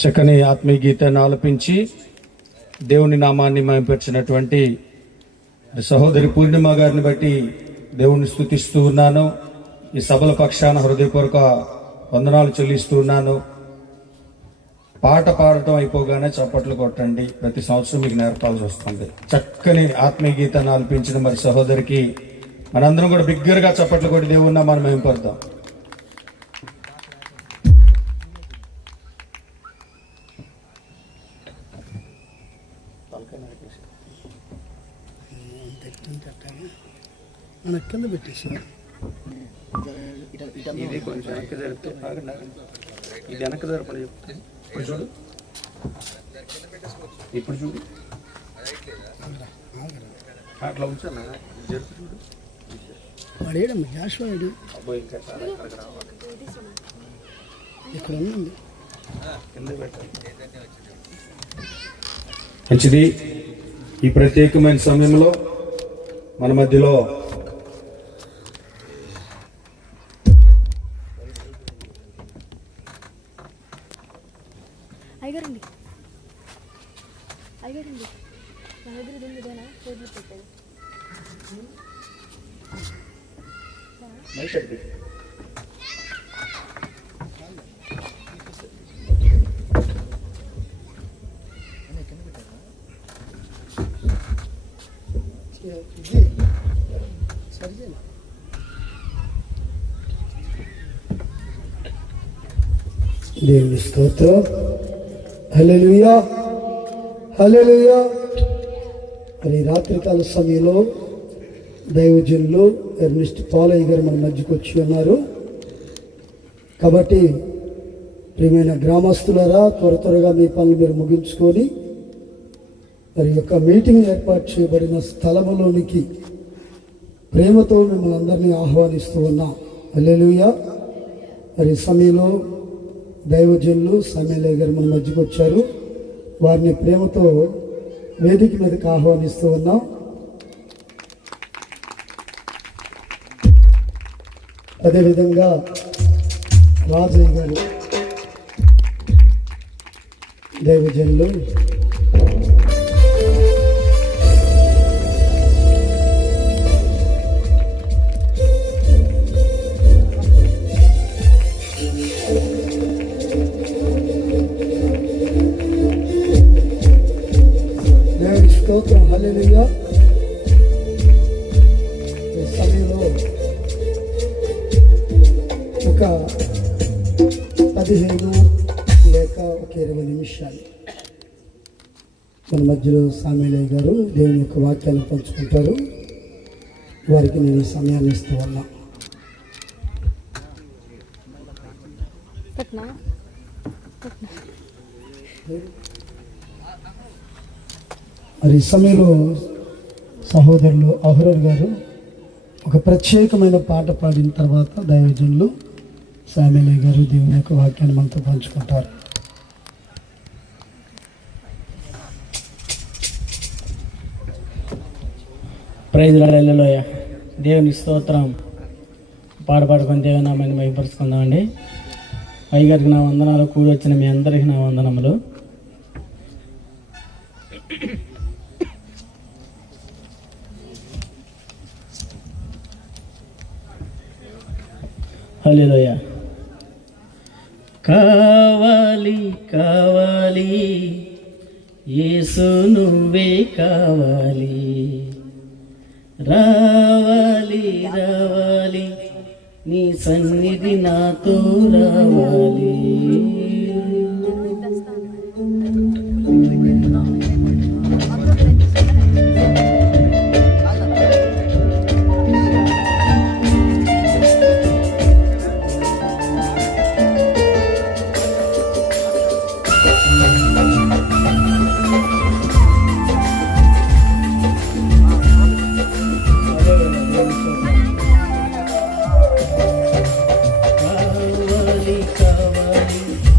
చక్కని ఆత్మీయ గీతాన్ని ఆలపించి దేవుని నామాన్ని మహిమపరిచినటువంటి సహోదరి పూర్ణిమ గారిని బట్టి దేవుణ్ణి స్తుతిస్తూ ఉన్నాను. ఈ సభల పక్షాన హృదయపూర్వక వందనాలు చెల్లిస్తూ ఉన్నాను. పాట పాడటం అయిపోగానే చప్పట్లు కొట్టండి. ప్రతి సంవత్సరం మీకు నేర్పాల్సి వస్తుంది. చక్కని ఆత్మీయ గీతాన్ని ఆలపించిన మరి సహోదరికి మనందరం కూడా బిగ్గరగా చప్పట్లు కొట్టి దేవుణ్ణి మనం మహిమపడదాం. మన కింద పెట్టేసి ఇది కొంచెం వెనక్కి జరిపితే ఇది వెనక్కి జరపని చెప్తే ఇప్పుడు చూడు, ఇప్పుడు చూడు, అట్లా ఉంచాను జరుపు చూడు. వాడేడమ్మ యాశ్వాడు అబ్బాయి ఇంకా చాలా ఎక్కడికి రావాలి. ఇక్కడ ఉంది కింద పెట్టాలి. మంచిది. ఈ ప్రత్యేకమైన సమయంలో మన మధ్యలో అయ్యగారండి అయ్యగారండి నా దగ్గర ఇదేనా ఫోటోలు పెట్టేది దేవుని స్తోత్రం. హల్లెలూయా హల్లెలూయా. మరి రాత్రికాల సమయంలో దైవజనులు ఎర్నెస్ట్ పాలయ్య గారు మన మధ్యకు వచ్చి ఉన్నారు. కాబట్టి ప్రియమైన గ్రామస్తులారా, త్వరగా మీ పనులు మీరు ముగించుకొని మరి యొక్క మీటింగ్ ఏర్పాటు చేయబడిన స్థలములోనికి ప్రేమతో మిమ్మల్ని అందరినీ ఆహ్వానిస్తూ ఉన్నాం. హల్లెలూయా. మరి సమయంలో దైవజనులు సమయలయ్య గారు మన మధ్యకు వచ్చారు. వారిని ప్రేమతో వేదిక మీదకి ఆహ్వానిస్తూ ఉన్నాం. అదేవిధంగా రాజయ్య గారు దైవజనులు స్తోత్రం. హల్లెలూయా. ఈ సమయంలో ఒక 15 లేక ఒక 20 నిమిషాలు మన మధ్యలో సామేలయ్య గారు దేవుని యొక్క వాక్యాన్ని పంచుకుంటారు. వారికి నేను ఈ సమయాన్ని ఇస్తూ ఉన్నా. మరి ఈ సమయంలో సహోదరులు అహ్రోన్ గారు ఒక ప్రత్యేకమైన పాట పాడిన తర్వాత దైవజనులు సామేలయ్య గారు దేవుని యొక్క వాక్యాన్ని మనతో పంచుకుంటారు. ప్రైజ్ హల్లెలూయ. దేవుని స్తోత్రం. పాడుకొని దేవుని నామాన్ని మహిమపరుచుకుందామండి. అయ్యగారికి నా వందనాలు, కూడి వచ్చిన మీ అందరికీ నా వందనములు. హల్లెలూయా. కావాలి కావాలి యేసు నువ్వే కావాలి, రావాలి రావాలి నీ సన్నిధి నాతో రావాలి. కావాలి కావాలి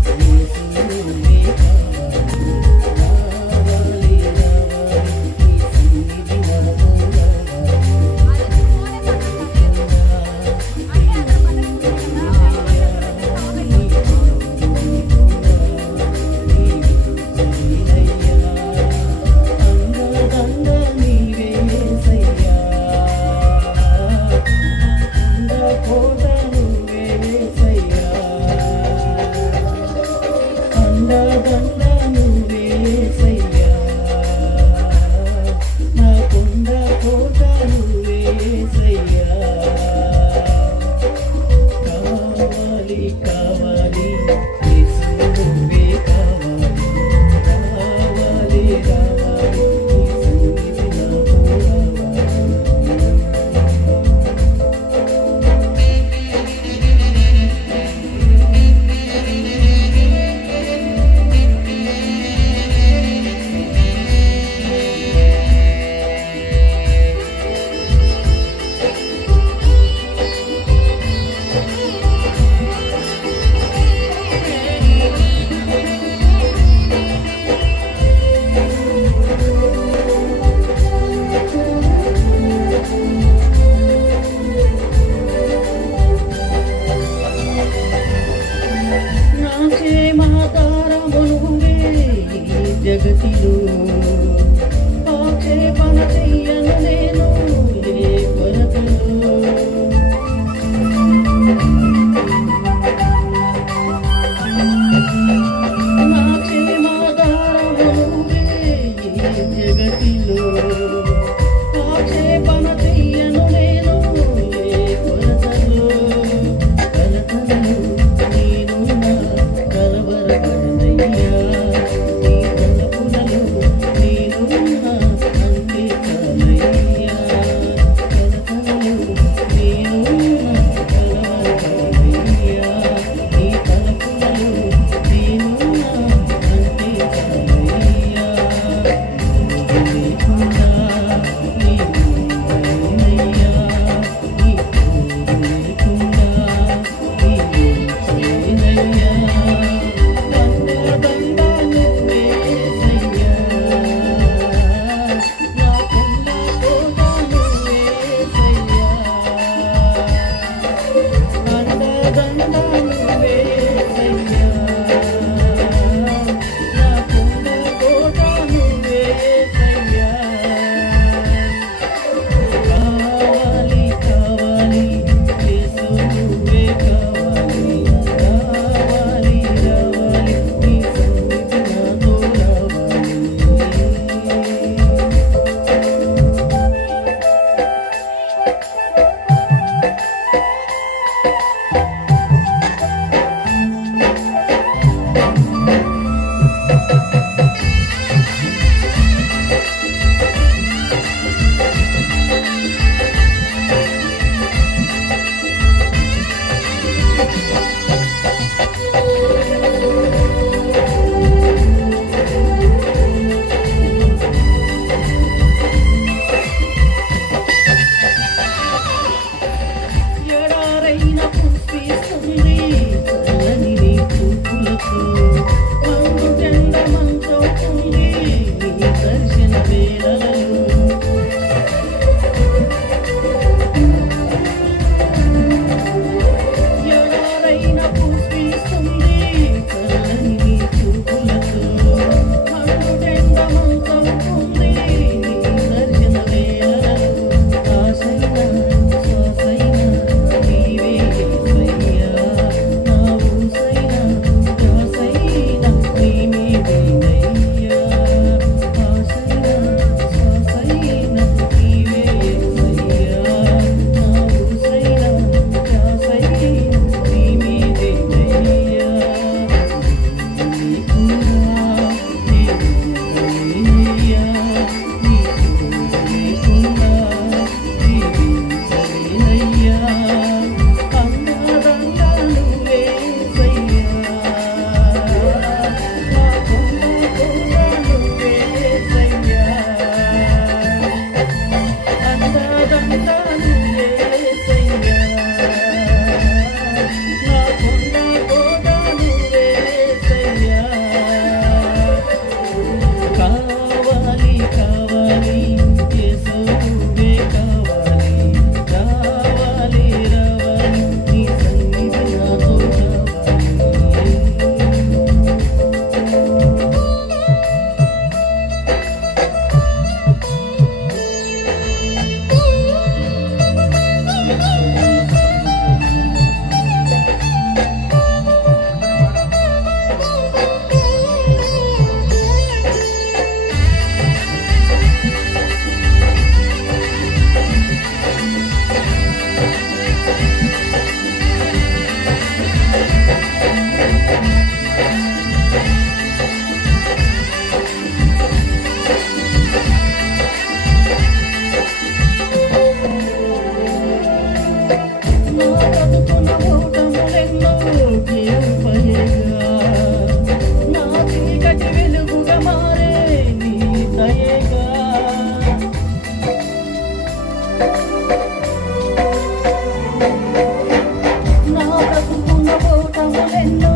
నా బ్రతుకున్న ఓటములెన్నో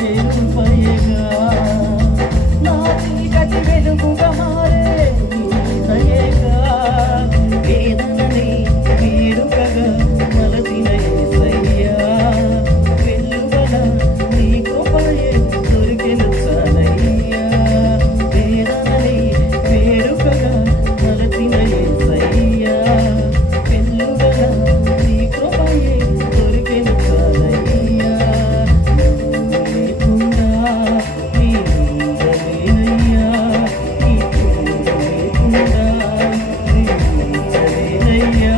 జేలుపైగా నా చీకటి వెలుగుగా మారే నీ దయగా వేదనని వేడుకగా మలచిన యేసయ్యా వెలుగల నీ కృపయే దొరికెను చాలయ్యా వేదనని వేడుకగా మలచిన యేసయ్యా వెలుగల నీ కృపయే దొరికెను చాలయ్యా లేకుండా నీ ఉండలేనయ్యా నీ లేకుండా నీ ఉండలేనయ్యా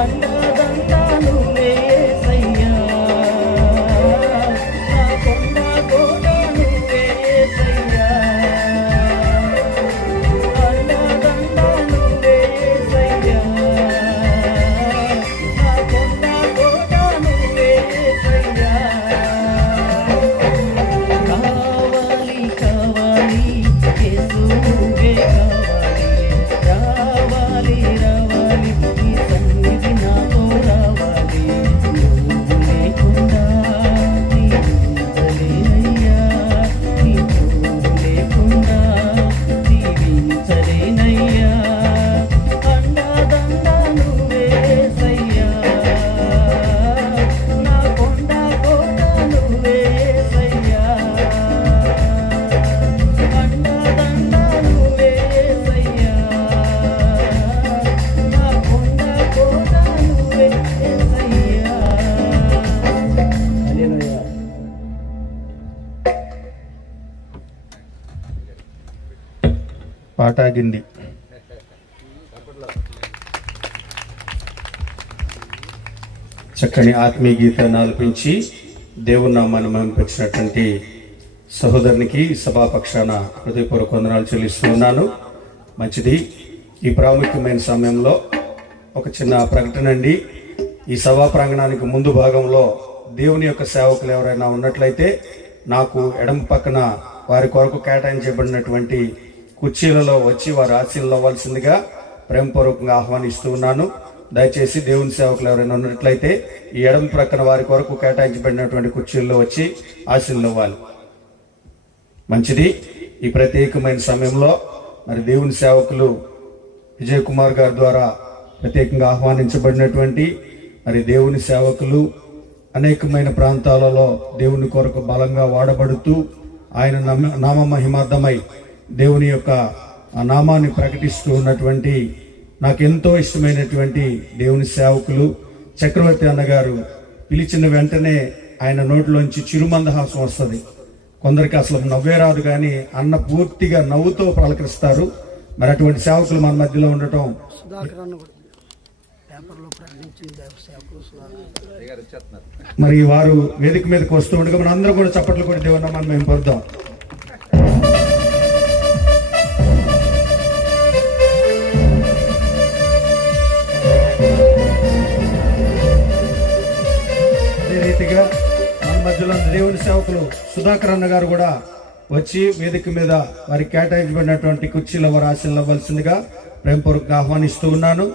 అండదంతా నువ్వే యేసయ్యా నా కొండ కోట నువ్వే యేసయ్యా అండదంతా నువ్వే యేసయ్యా నా కొండ కోట నువ్వే యేసయ్యా కావాలి కావాలి యేసు నువ్వే కావాలి రావాలి నీ సన్నిధి నాతో రావాలి నువ్వు లేకుండా నీ ఉండలేనయ్యా నీ తోడు లేకుండా జీవించలేనయ్యా అండదండ నువ్వే యేసయ్యా నా కొండ కోట నువ్వే యేసయ్యా అండదండ నువ్వే యేసయ్యా నా కొండ కోట నువ్వే యేసయ్యా హల్లెలూయా. పాటాగింది. చక్కని ఆత్మీయ గీతాన్ని ఆలపించి దేవుని నామాన్ని మహిమపరిచినటువంటి సహోదరునికి సభాపక్షాన హృదయపూర్వక వందనాలు చెల్లిస్తూ ఉన్నాను. మంచిది. ఈ ప్రాముఖ్యమైన సమయంలో ఒక చిన్న ప్రకటన అండి. ఈ సభా ప్రాంగణానికి ముందు భాగంలో దేవుని యొక్క సేవకులు ఎవరైనా ఉన్నట్లయితే నాకు ఎడమ పక్కన వారి కొరకు కేటాయించబడినటువంటి కుర్చీలలో వచ్చి వారు ఆశీర్వాదాలు అవ్వాల్సిందిగా ప్రేమపూర్వకంగా ఆహ్వానిస్తూ ఉన్నాను. దయచేసి దేవుని సేవకులు ఎవరైనా ఉన్నట్లయితే ఈ ఎడమ ప్రక్కన వారి కొరకు కేటాయించబడినటువంటి కుర్చీల్లో వచ్చి ఆశీర్వాదాలు అవ్వాలి. మంచిది. ఈ ప్రత్యేకమైన సమయంలో మరి దేవుని సేవకులు విజయ్ కుమార్ గారి ద్వారా ప్రత్యేకంగా ఆహ్వానించబడినటువంటి మరి దేవుని సేవకులు అనేకమైన ప్రాంతాలలో దేవుని కొరకు బలంగా వాడబడుతూ ఆయన నామ మహిమార్థమై దేవుని యొక్క ఆ నామాన్ని ప్రకటిస్తూ ఉన్నటువంటి నాకెంతో ఇష్టమైనటువంటి దేవుని సేవకులు చక్రవర్తి అన్నగారు పిలిచిన వెంటనే ఆయన నోట్లోంచి చిరుమందహాసం వస్తుంది. కొందరికి అసలు నవ్వే రాదు, కానీ అన్న పూర్తిగా నవ్వుతో పలకరిస్తారు. మరి అటువంటి సేవకులు మన మధ్యలో ఉండటం మరి వారు వేదిక మీదకి వస్తూ ఉండగా మన అందరం కూడా చప్పట్లు కొట్టి దేవుని నామాన్ని మేము పొందుతాం. అదే రీతిగా మన మధ్యలో దేవుని సేవకులు సుధాకర్ అన్న గారు కూడా వచ్చి వేదిక మీద వారికి కేటాయించబడినటువంటి కుర్చీలో వారు ఆశీర్వాదాలు అవ్వాల్సిందిగా ప్రేమపూర్వకంగా ఆహ్వానిస్తూ ఉన్నాను.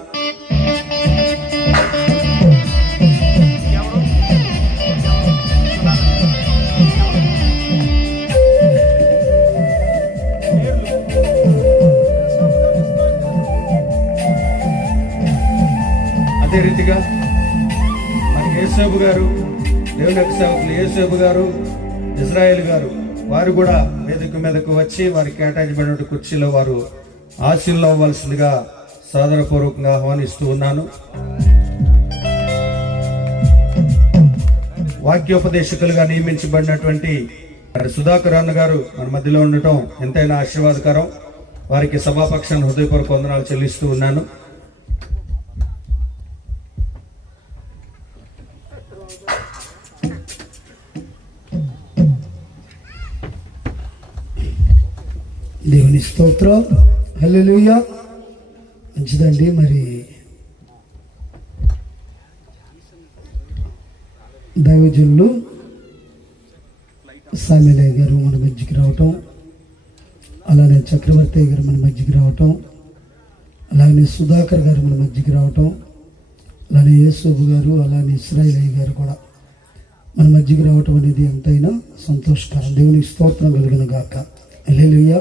అదే రీతిగా మనకి యేసేపు గారు, దేవుని యొక్క సేవకులు యేసేపు గారు, ఇజ్రాయేల్ గారు వారు కూడా వేదిక మీదకు వచ్చి వారికి కేటాయించబడిన కుర్చీలో వారు ఆశీర్వాదాలు అవ్వాల్సిందిగా సాదరపూర్వకంగా ఆహ్వానిస్తూ ఉన్నాను. వాక్యోపదేశకులుగా నియమించబడినటువంటి సుధాకర్ అన్న గారు మన మధ్యలో ఉండటం ఎంతైనా ఆశీర్వాదకరం. వారికి సభాపక్షాన్ని హృదయపూర్వక వందనాలు చెల్లిస్తూ ఉన్నాను. దేవుని స్తోత్రం. హల్లెలూయా. మంచిదండి. మరి దైవజనులు సామెలయ్య గారు మన మధ్యకి రావటం, అలానే చక్రవర్తి గారు మన మధ్యకి రావటం, అలాగే అలానే సుధాకర్ గారు మన మధ్యకి రావటం, అలానే యేసోబు గారు, అలానే ఇస్రాయేలయ్య గారు కూడా మన మధ్యకి రావటం అనేది ఎంతైనా సంతోషకరం. దేవునికి స్తోత్రం కలుగును గాక. హల్లెలూయా.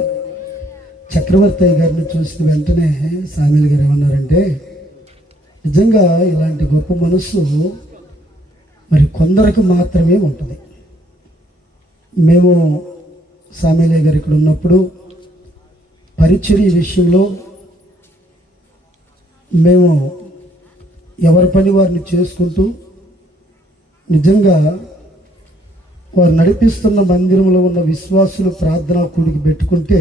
చక్రవర్తి అయ్య గారిని చూసిన వెంటనే సామీల్ గారు ఏమన్నారంటే, నిజంగా ఇలాంటి గొప్ప మనస్సు మరి కొందరికి మాత్రమే ఉంటుంది. మేము సామీలయ్య గారు ఇక్కడ ఉన్నప్పుడు పరిచర్య విషయంలో మేము ఎవరి పని వారిని చేసుకుంటూ నిజంగా వారు నడిపిస్తున్న మందిరంలో ఉన్న విశ్వాసులు ప్రార్థనా కూడికి పెట్టుకుంటే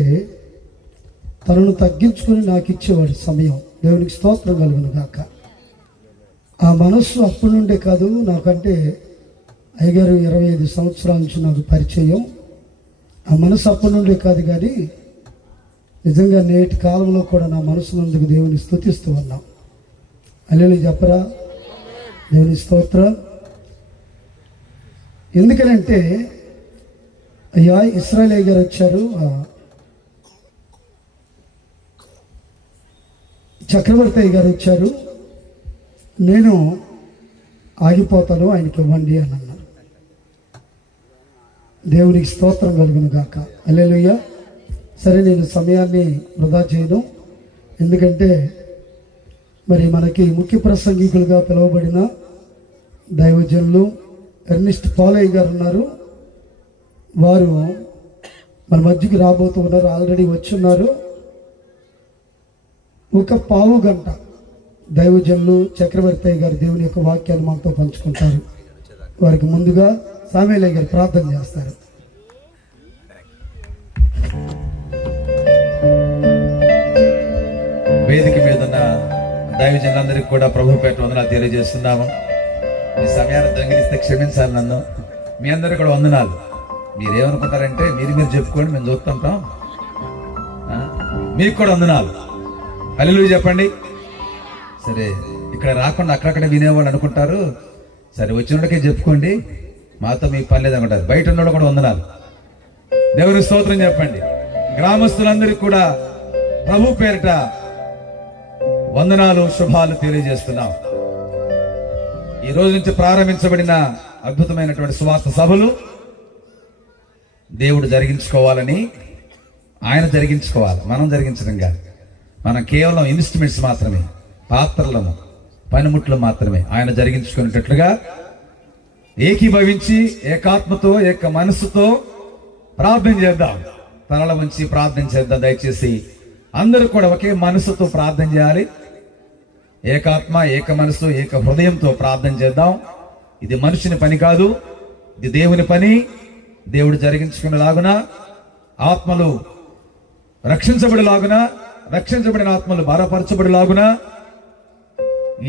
తనను తగ్గించుకొని నాకు ఇచ్చేవాడు సమయం. దేవునికి స్తోత్రం కలుగును గాక. ఆ మనస్సు అప్పటి నుండే కాదు, నాకంటే అయ్యగారు 25 సంవత్సరాల నుంచి నాకు పరిచయం. ఆ మనసు అప్పటి నుండే కాదు, కానీ నిజంగా నేటి కాలంలో కూడా నా మనసునందుకు దేవుని స్తుతిస్తూ ఉన్నాం. హల్లెలూయా చెప్పరా? దేవుని స్తోత్రం. ఎందుకనంటే అయ్యా ఇశ్రాయేలయ్య గారు వచ్చారు, చక్రవర్తి అయ్య గారు వచ్చారు, నేను ఆగిపోతాను, ఆయనకి ఇవ్వండి అని అన్నారు. దేవునికి స్తోత్రం కలుగును గాక. హల్లెలూయా. సరే, నేను సమయాన్ని వృధా చేయను. ఎందుకంటే మరి మనకి ముఖ్య ప్రసంగికులుగా పిలువబడిన దైవజనులు ఎర్నిస్ట్ పాలయ్య గారు ఉన్నారు. వారు మన మధ్యకి రాబోతూ ఉన్నారు, ఆల్రెడీ వచ్చున్నారు. ఒక పావు గంట దైవజనులు చక్రవర్తి గారు దేవుని యొక్క వాక్యాన్ని మనతో పంచుకుంటారు. వారికి ముందుగా సామేలయ్య గారు ప్రార్థన చేస్తారు. వేదిక మీద ఉన్న దైవజనులందరికీ కూడా ప్రభు పేట వందనాలు తెలియజేస్తున్నాము. ఈ సమయాన్ని దొంగిలిస్తే క్షమించాలి నన్ను. మీ అందరికీ కూడా వందనాలు. మీరేమనుకుంటారంటే మీరు చెప్పుకోండి, మేము చూస్తుంటాం. మీకు కూడా వందనాలు. హల్లెలూయా చెప్పండి. సరే, ఇక్కడ రాకుండా అక్కడక్కడ వినేవాళ్ళు అనుకుంటారు, సరే వచ్చినోళ్ళకే చెప్పుకోండి, మాతో మీకు పని లేదనుకుంటారు. బయట ఉన్నోళ్ళు కూడా వందనాలు. దేవుని స్తోత్రం చెప్పండి. గ్రామస్తులందరికీ కూడా ప్రభు పేరిట వందనాలు, శుభాలు తెలియజేస్తున్నాం. ఈ రోజు నుంచి ప్రారంభించబడిన అద్భుతమైనటువంటి సువార్త సభలు దేవుడు జరిగించుకోవాలని, ఆయన జరిగించుకోవాలి, మనం జరిగించడం కాదు. మనం కేవలం ఇన్స్ట్రుమెంట్స్ మాత్రమే, పాత్రలము, పనిముట్లు మాత్రమే. ఆయన జరిగించుకునేటట్లుగా ఏకీభవించి ఏకాత్మతో ఏక మనస్సుతో ప్రార్థన చేద్దాం. తలల ఉంచి ప్రార్థన చేద్దాం. దయచేసి అందరూ కూడా ఒకే మనసుతో ప్రార్థన చేయాలి. ఏకాత్మ, ఏక మనసు, ఏక హృదయంతో ప్రార్థన చేద్దాం. ఇది మనుషుని పని కాదు, ఇది దేవుని పని. దేవుడు జరిగించుకునేలాగున, ఆత్మలు రక్షించబడేలాగున, రక్షించబడిన ఆత్మలు బలపరచబడేలాగున,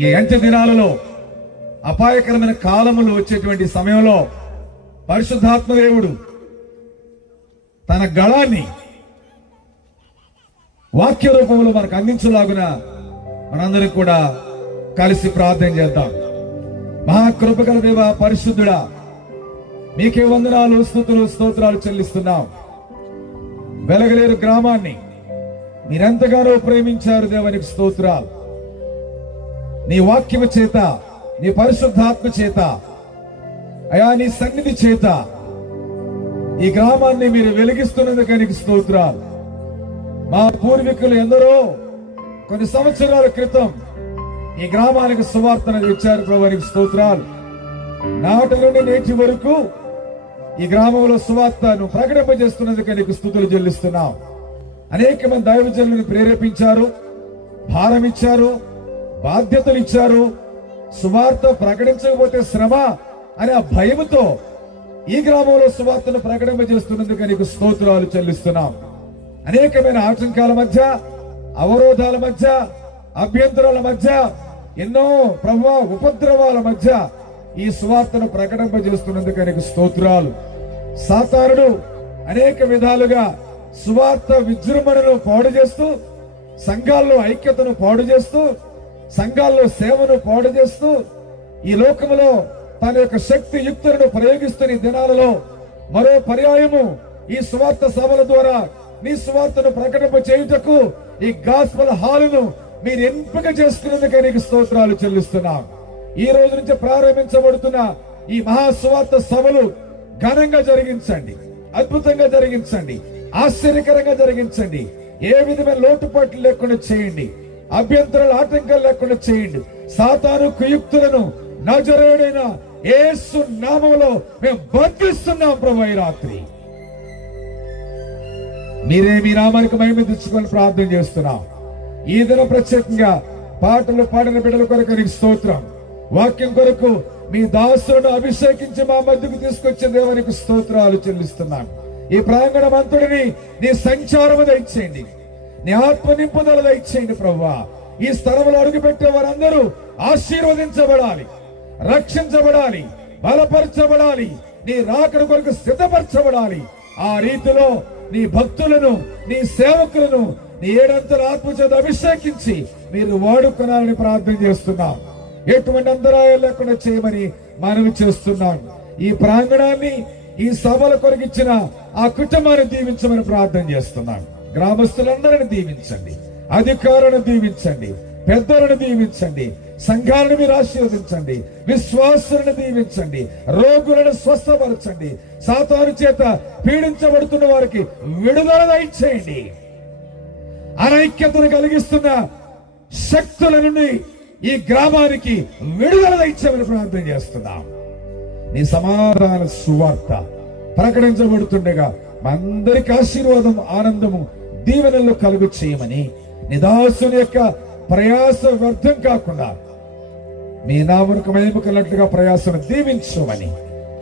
ఈ అంత్య దినాలలో అపాయకరమైన కాలములు వచ్చేటువంటి సమయంలో పరిశుద్ధాత్మ దేవుడు తన గళాన్ని వాక్య రూపంలో మనకు అందించలాగున మనందరం కూడా కలిసి ప్రార్థన చేద్దాం. మహాకృపగల దేవ, పరిశుద్ధుడా, మీకే వందనాలు, స్తుతులు, స్తోత్రాలు చెల్లిస్తున్నాం. వెలగలేరు గ్రామాన్ని మీరెంతగానో ప్రేమించారు. దేవానికి స్తోత్రాలు. నీ వాక్యము చేత, నీ పరిశుద్ధాత్మ చేత, అయా నీ సన్నిధి చేత ఈ గ్రామాన్ని మీరు వెలిగిస్తున్నందుకు నీకు స్తోత్రాలు. మా పూర్వీకులు ఎందరో కొన్ని సంవత్సరాల క్రితం ఈ గ్రామానికి సువార్తను ఇచ్చారు. ప్రభువానికి స్తోత్రాలు. నాటి నుండి నేటి వరకు ఈ గ్రామంలో సువార్తను ప్రకటింపజేస్తున్నందుకు నీకు స్తుతులు చెల్లిస్తున్నాం. అనేక మంది దైవజనులను ప్రేరేపించారు, భారం ఇచ్చారు, బాధ్యతలు ఇచ్చారు. సువార్త ప్రకటించకపోతే శ్రమ అనే ఆ భయముతో ఈ గ్రామంలో సువార్తను ప్రకటింపజేస్తున్నందుకు నీకు స్తోత్రాలు చెల్లిస్తున్నాం. అనేకమైన ఆటంకాల మధ్య, అవరోధాల మధ్య, అభ్యంతరాల మధ్య, ఎన్నో ప్రభువా ఉపద్రవాల మధ్య ఈ సువార్తను ప్రకటింపజేస్తున్నందుకు నీకు స్తోత్రాలు. సాతానుడు అనేక విధాలుగా సువార్త విజృంభణను పాడు చేస్తూ, సంఘాల్లో ఐక్యతను పాడు చేస్తూ, సంఘాల్లో సేవను పాడు చేస్తూ, ఈ లోకములో తన యొక్క శక్తి యుక్తులను ప్రయోగిస్తున్న ఈ దినాలలో మరో పర్యాయము ఈ సువార్త సభల ద్వారా నీ సువార్తను ప్రకటింప చేయుటకు ఈ గాస్పల్ హాలును మీరు ఎంపిక చేసుకున్నందుకే నీకు స్తోత్రాలు చెల్లిస్తున్నాం. ఈ రోజు నుంచి ప్రారంభించబడుతున్న ఈ మహాస్వార్థ సభలు ఘనంగా జరిగించండి, అద్భుతంగా జరిగించండి, ఆశ్చర్యకరంగా జరిగించండి. ఏ విధమైన లోటుపాట్లు లేకుండా చేయండి, అభ్యంతరాలు ఆటంకాలు లేకుండా చేయండి. సాతాను కుయుక్తులను నజరేయుడైన యేసు నామములో మేము బంధిస్తున్నాం ప్రభు. ఈ రాత్రి మీరే మీ నామానికి మహిమ తెచ్చుకొని ప్రార్థన చేస్తున్నాం. ఈ దిన ప్రత్యేకంగా పాటలు పాడిన బిడ్డల కొరకు నీకు స్తోత్రం. వాక్యం కొరకు మీ దాసులను అభిషేకించి మా మధ్యకు తీసుకొచ్చిన దేవునికి స్తోత్రాలు చెల్లిస్తున్నాను. ఈ ప్రాంగణం అంతటిని నీ సంచారము దయచేయండి, నీ ఆత్మ నింపుదల దయచేయండి ప్రభువా. ఈ స్థలంలో అడుగుపెట్టే వారందరూ ఆశీర్వదించబడాలి, రక్షించబడాలి, బలపరచబడాలి, నీ రాకడ కొరకు సిద్ధపరచబడాలి. ఆ రీతిలో నీ భక్తులను, నీ సేవకులను నీ ఏడంతల ఆత్మ చేత అభిషేకించి మీరు వాడుకోవాలని ప్రార్థన చేస్తున్నాం. ఎటువంటి అంతరాయాలు లేకుండా చేయమని మనవి చేస్తున్నాను. ఈ ప్రాంగణాన్ని, ఈ సభల కొరకు ఇచ్చిన ఆ కుటుంబాన్ని దీవించమని ప్రార్థన చేస్తున్నాను. గ్రామస్తులందరిని దీవించండి, అధికారులను దీవించండి, పెద్దలను దీవించండి, సంఘాలను మీరు ఆశీర్వదించండి, విశ్వాసులను దీవించండి, రోగులను స్వస్థపరచండి, సాతాను చేత పీడించబడుతున్న వారికి విడుదల దయచేయండి. అనైక్యతను కలిగిస్తున్న శక్తుల నుండి ఈ గ్రామానికి విడుదల దయచేయమని ప్రార్థన చేస్తున్నాం. నీ సమాధాన సువార్త ప్రకటించబడుతుండగా మా అందరికి ఆశీర్వాదం, ఆనందము, దీవెనలు కలుగు చేయమని, నీ దాసుని యొక్క ప్రయాస వ్యర్థం కాకుండా మీ నామమునకు మహిమ కలిగినట్లుగా ప్రయాసను దీవించమని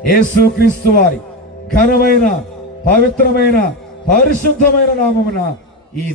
యేసుక్రీస్తు వారి ఘనమైన, పవిత్రమైన, పరిశుద్ధమైన నామమున ఈ